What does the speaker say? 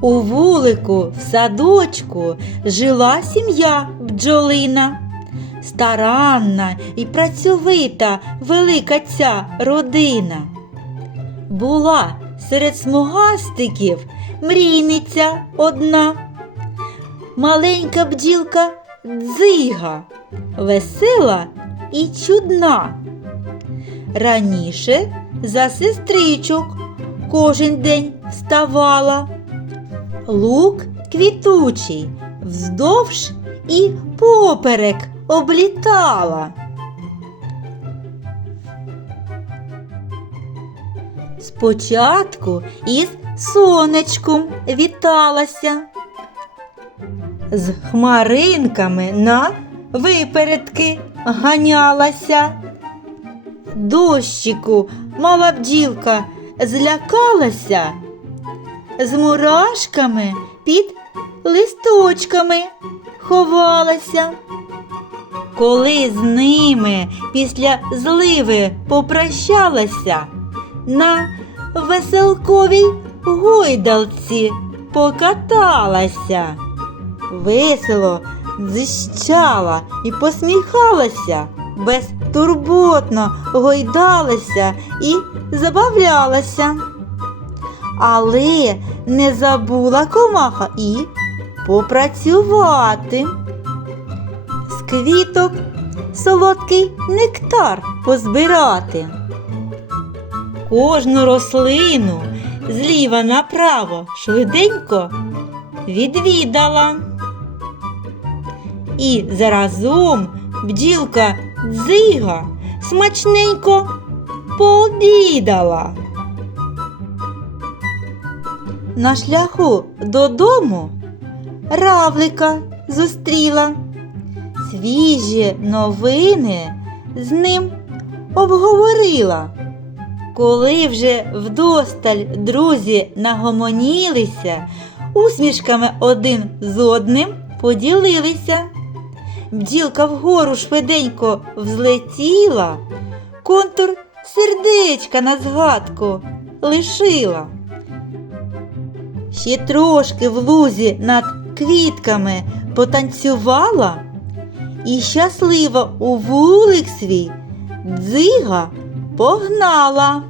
У вулику в садочку жила сім'я бджолина. Старанна і працьовита велика ця родина. Була серед смугастиків мрійниця одна. Маленька бджілка дзига, весела і чудна. Раніше за сестричок кожен день вставала. Лук квітучий вздовж і поперек облітала. Спочатку із сонечком віталася, з хмаринками на випередки ганялася. Дощику мала бджілка злякалася, з мурашками під листочками ховалася. Коли з ними після зливи попрощалася, на веселковій гойдалці покаталася. Весело дзищала і посміхалася, безтурботно гойдалася і забавлялася. Але не забула комаха і попрацювати. З квіток солодкий нектар позбирати. Кожну рослину зліва направо швиденько відвідала. І заразом бджілка дзига смачненько пообідала. На шляху додому равлика зустріла. Свіжі новини з ним обговорила. Коли вже вдосталь друзі нагомонілися, усмішками один з одним поділилися. Бджілка вгору швиденько взлетіла, контур сердечка на згадку лишила. Ще трошки в лузі над квітками потанцювала і щасливо у вулик свій дзига погнала.